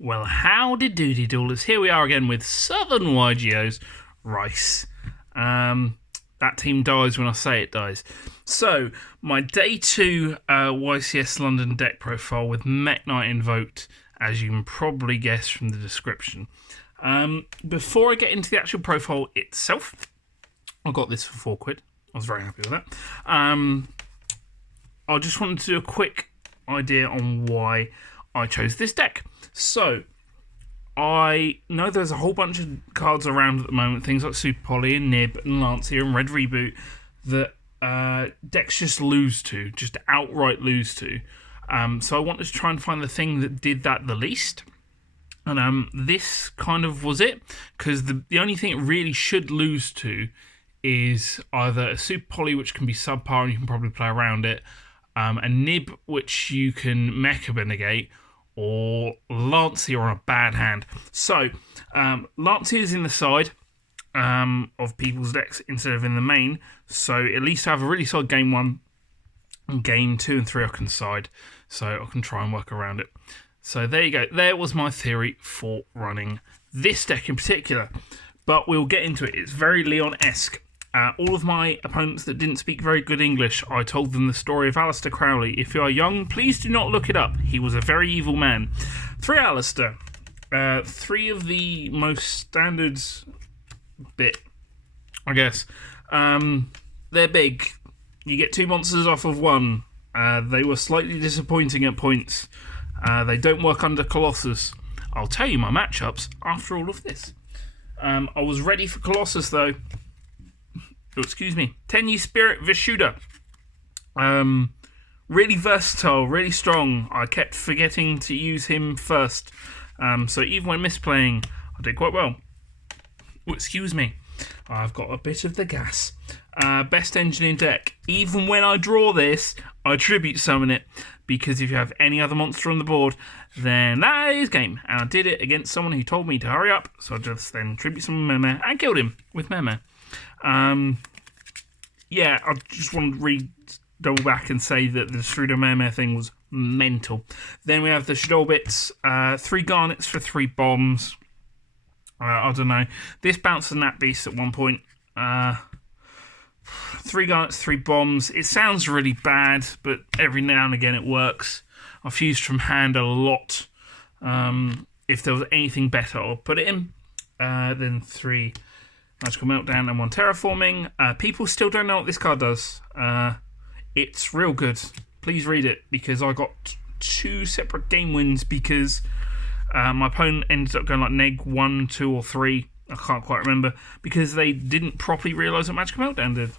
Well, howdy doody doodles. Here we are again with Southern YGO's Rice. That team dies when I say it dies. So, my day 2 YCS London deck profile with Mekk-Knight Invoked, as you can probably guess from the description. Before I get into the actual profile itself, I got this for £4. I was very happy with that. I just wanted to do a quick idea on why I chose this deck. So, I know there's a whole bunch of cards around at the moment, things like Super Poly and Nib and Lancia and Red Reboot, that decks just lose to, just outright lose to. So I wanted to try and find the thing that did that the least. And this kind of was it, because the only thing it really should lose to is either a Super Poly, which can be subpar and you can probably play around it, a Nib, which you can Mecha negate, or Lancia on a bad hand. So, Lancia is in the side of people's decks instead of in the main, so at least I have a really solid game 1, and game 2 and 3 I can side, so I can try and work around it. So there you go, there was my theory for running this deck in particular, but we'll get into it. It's very Leon-esque. All of my opponents that didn't speak very good English, I told them the story of Alistair Crowley. If you are young, please do not look it up. He was a very evil man. 3 Alistair. 3 of the most standard bit, I guess. They're big. You get 2 monsters off of 1. They were slightly disappointing at points. They don't work under Colossus. I'll tell you my matchups after all of this. I was ready for Colossus, though. Oh, excuse me. 10-year Spirit Vishuda. Really versatile, really strong. I kept forgetting to use him first. So even when misplaying, I did quite well. Oh, excuse me. I've got a bit of the gas. Best engine in deck. Even when I draw this, I tribute summon it. Because if you have any other monster on the board, then that is game. And I did it against someone who told me to hurry up. So I just then tribute summon Meme and killed him with Meme. Yeah, I just want to double back and say that the Destrudo Meme thing was mental. Then we have the Shadow Bits, 3 Garnets for 3 bombs. I don't know. This bounced a Nat Beast at one point. 3 Garnets, 3 bombs. It sounds really bad, but every now and again it works. I've used from hand a lot. If there was anything better, I'll put it in. Then 3 Magical Meltdown and 1 Terraforming. People still don't know what this card does. It's real good. Please read it, because I got 2 separate game wins because my opponent ended up going like neg 1, 2 or 3. I can't quite remember, because they didn't properly realise what Magical Meltdown did.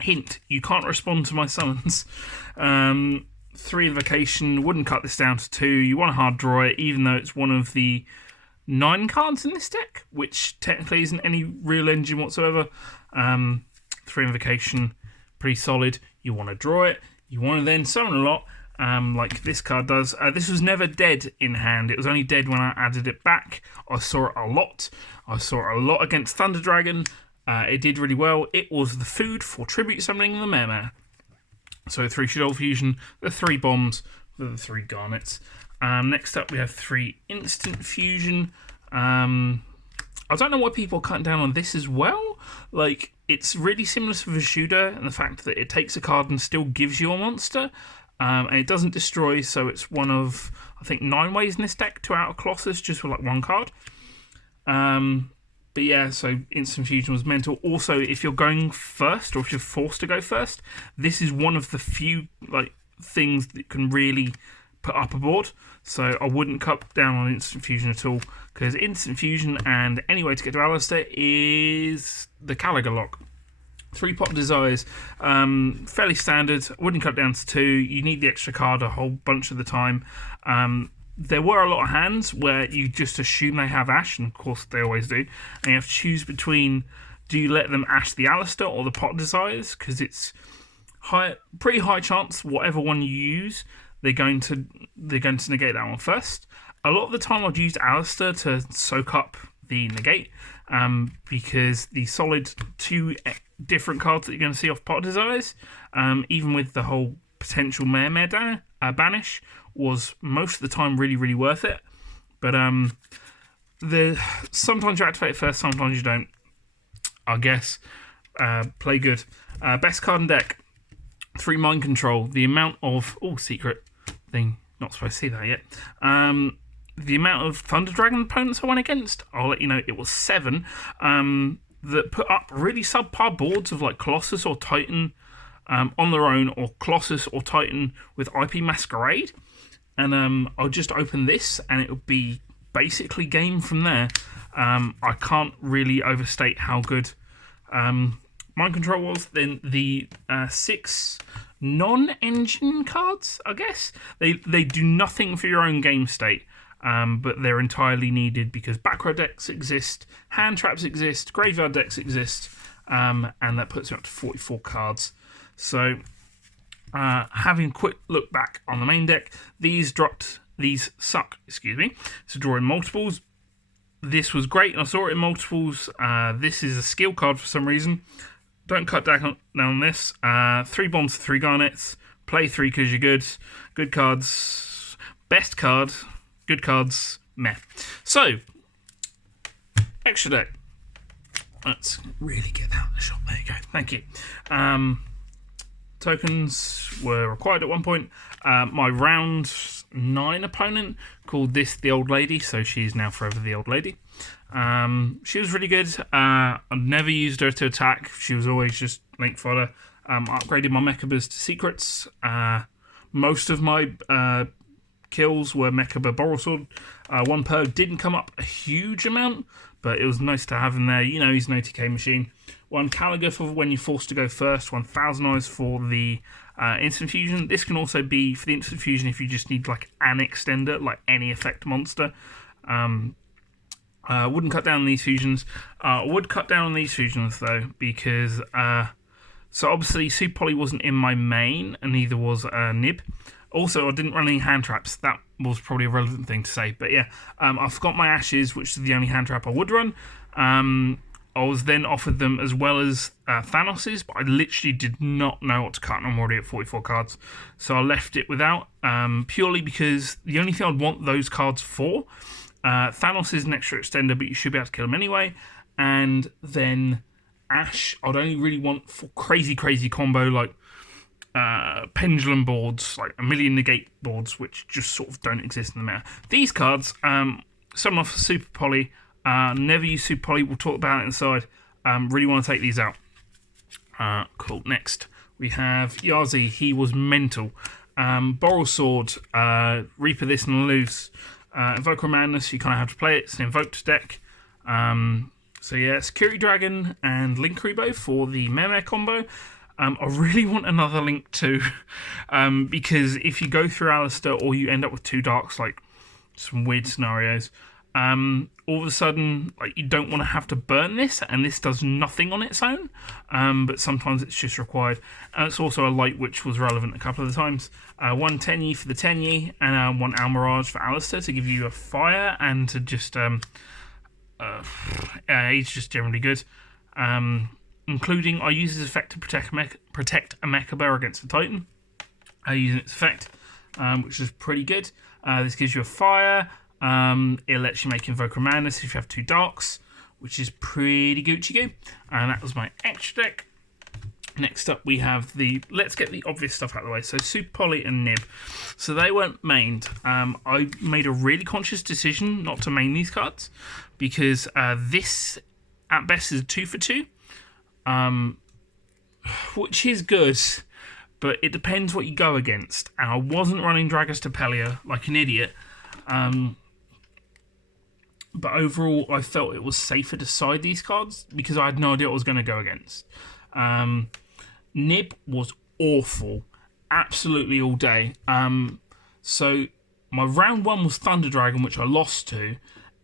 Hint, you can't respond to my summons. 3 Invocation, wouldn't cut this down to 2. You want to hard draw it, even though it's one of the 9 cards in this deck, which technically isn't any real engine whatsoever. 3 Invocation, pretty solid. You want to draw it. You want to then summon a lot, like this card does. This was never dead in hand. It was only dead when I added it back. I saw it a lot. I saw it a lot against Thunder Dragon. It did really well. It was the food for tribute summoning the Meme. So 3 Shadow Fusion, the 3 bombs, the 3 Garnets. Next up, we have 3 Instant Fusion. I don't know why people are cutting down on this as well. Like, it's really similar to Vishuda in the fact that it takes a card and still gives you a monster. And it doesn't destroy, so it's one of, I think, 9 ways in this deck to out a Colossus just with like 1 card. But yeah, so Instant Fusion was mental. Also, if you're going first, or if you're forced to go first, this is one of the few like things that can really put up a board. So I wouldn't cut down on Instant Fusion at all, because Instant Fusion and any way to get to Alistair is the Caliga lock. 3 Pop Desires, fairly standard. Wouldn't cut down to 2. You need the extra card a whole bunch of the time. There were a lot of hands where you just assume they have Ash, and of course they always do. And you have to choose between, do you let them Ash the Alistair or the Pot Desires? Because it's pretty high chance whatever one you use, they're going to negate that one first. A lot of the time I've used Alistair to soak up the negate, because the solid 2 different cards that you're going to see off Pot Desires, even with the whole potential Mare banish, was most of the time really, really worth it. But sometimes you activate it first, sometimes you don't. I guess. Play good. Best card in deck. 3 mind control. The amount of secret thing. Not supposed to see that yet. The amount of Thunder Dragon opponents I went against, I'll let you know, it was 7. That put up really subpar boards of like Colossus or Titan on their own, or Colossus or Titan with IP Masquerade. And I'll just open this and it'll be basically game from there. I can't really overstate how good Mind Control was. Then the 6 non-engine cards, I guess. They do nothing for your own game state. But they're entirely needed because back row decks exist, hand traps exist, graveyard decks exist, and that puts you up to 44 cards. So, having a quick look back on the main deck, these suck, to draw in multiples. This was great, and I saw it in multiples. This is a skill card for some reason. Don't cut down on this. 3 bombs, 3 garnets. Play 3 because you're good. Good cards. Best card. Good cards, meh. So, extra deck. Let's really get that in the shop. There you go. Thank you. Tokens were required at one point. My round 9 opponent called this the old lady, so she's now forever the old lady. She was really good. I never used her to attack. She was always just link fodder. Upgraded my Mekka-Bas to secrets. Most of my kills were Mekka-Bas Borrelsword. 1 perk didn't come up a huge amount, but it was nice to have him there. You know, he's an OTK machine. 1 Caliga for when you're forced to go first. 1 Thousand Eyes for the instant fusion. This can also be for the instant fusion if you just need like an extender, like any effect monster. Wouldn't cut down on these fusions. Would cut down on these fusions though, because so obviously Super Poly wasn't in my main, and neither was Nib. Also, I didn't run any hand traps. That was probably a relevant thing to say. But yeah, I forgot my Ashes, which is the only hand trap I would run. I was then offered them as well as Thanos's, but I literally did not know what to cut, and I'm already at 44 cards. So I left it without, purely because the only thing I'd want those cards for, Thanos is an extra extender, but you should be able to kill him anyway. And then Ash, I'd only really want for crazy combo, like pendulum boards, like a million negate boards, which just sort of don't exist in the meta. These cards, some off Super Poly, never use Super Poly, we'll talk about it inside. Really want to take these out. Cool. Next, we have Yazi. He was mental. Borrelsword, Reaper this and lose. Invoker Madness, you kind of have to play it. It's an Invoked deck. So yeah, Security Dragon and Link Rebo for the Meme combo. I really want another Link too, because if you go through Alistair or you end up with 2 darks, like some weird scenarios, all of a sudden, like, you don't want to have to burn this, and this does nothing on its own, but sometimes it's just required. And it's also a light, which was relevant a couple of the times. 1 Tenyi for the Tenyi, and 1 Almirage for Alistair to give you a fire, and to just, he's just generally good. Including, I use his effect to protect a Mekka-Bas against a Titan. Using its effect, which is pretty good. This gives you a fire. It lets you make Invoker Madness if you have 2 darks, which is pretty Gucci goo. And that was my extra deck. Next up, we have let's get the obvious stuff out of the way. So Super Poly and Nib. So they weren't mained. I made a really conscious decision not to main these cards, because this at best is a 2 for 2. Which is good, but it depends what you go against. And I wasn't running Dragostapelia like an idiot. But overall, I felt it was safer to side these cards because I had no idea what I was going to go against. Nib was awful, absolutely all day. So my round 1 was Thunder Dragon, which I lost to,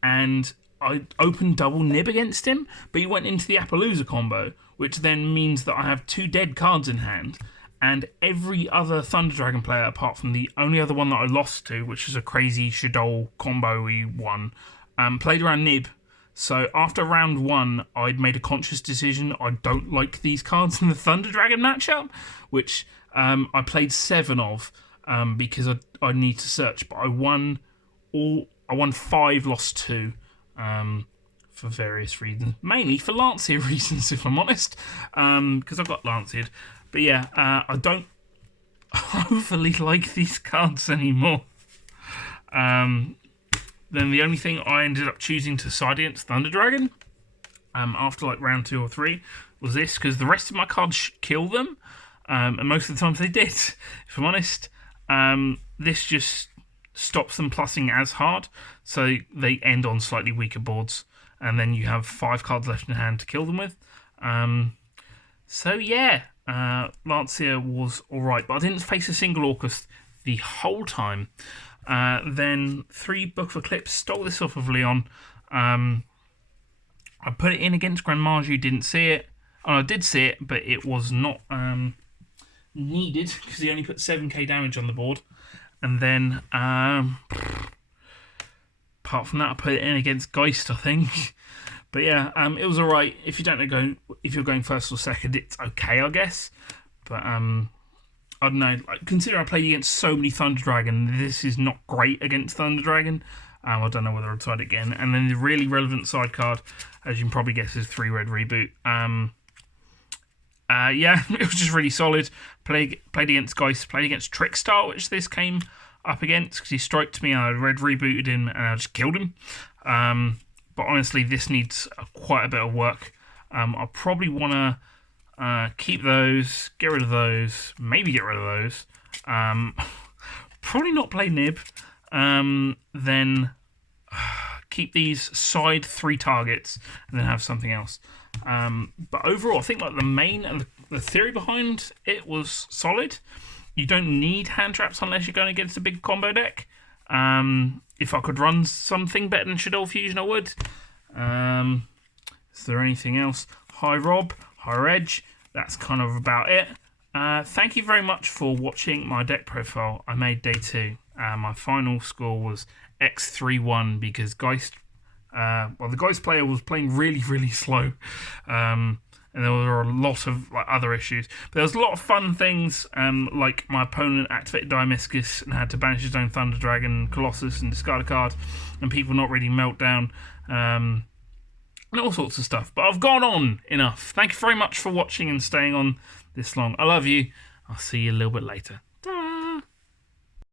and I opened double Nib against him, but he went into the Appaloosa combo, which then means that I have 2 dead cards in hand, and every other Thunder Dragon player, apart from the only other one that I lost to, which is a crazy Shadol combo-y one, played around Nib. So after round 1, I'd made a conscious decision. I don't like these cards in the Thunder Dragon matchup, which I played 7 of, because I need to search, but I won all. I won 5, lost 2, for various reasons. Mainly for Lancia reasons, if I'm honest, because I got Lanciered. But yeah, I don't overly like these cards anymore. Then the only thing I ended up choosing to side against Thunder Dragon, after like round 2 or 3, was this, because the rest of my cards should kill them, and most of the times they did, if I'm honest. This just stops them plussing as hard, so they end on slightly weaker boards, and then you have 5 cards left in hand to kill them with. So yeah, Lancia was alright, but I didn't face a single Orcus the whole time. Then 3 Book of Eclipse, stole this off of Leon. I put it in against Gren Maju, didn't see it. Oh, I did see it, but it was not needed, because he only put 7k damage on the board. And then, apart from that, I put it in against Geist, I think. But yeah, it was alright. If you don't know, if you're going first or second, it's okay, I guess. But I don't know. Like, considering I played against so many Thunder Dragon, this is not great against Thunder Dragon. I don't know whether I'd try it again. And then the really relevant side card, as you can probably guess, is 3 Red Reboot. Yeah, it was just really solid. Played against Geist, played against Trickstar, which this came up against, because he striked me, I Red Rebooted him, and I just killed him. But honestly, this needs quite a bit of work. I probably want to keep those, get rid of those, maybe get rid of those. Probably not play Nib. Then keep these side 3 targets, and then have something else. But overall, I think like the main and the theory behind it was solid. You don't need hand traps unless you're going against a big combo deck. If I could run something better than Shadow Fusion, I would. Is there anything else? Hi Rob, hi Reg. That's kind of about it. Thank you very much for watching my deck profile. I made day 2. My final score was X3-1 because Geist. The Geist player was playing really, really slow. And there were a lot of other issues. But there was a lot of fun things, like my opponent activated Diamiscus and had to banish his own Thunder Dragon, Colossus, and discard a card, and people not reading Meltdown, and all sorts of stuff. But I've gone on enough. Thank you very much for watching and staying on this long. I love you. I'll see you a little bit later.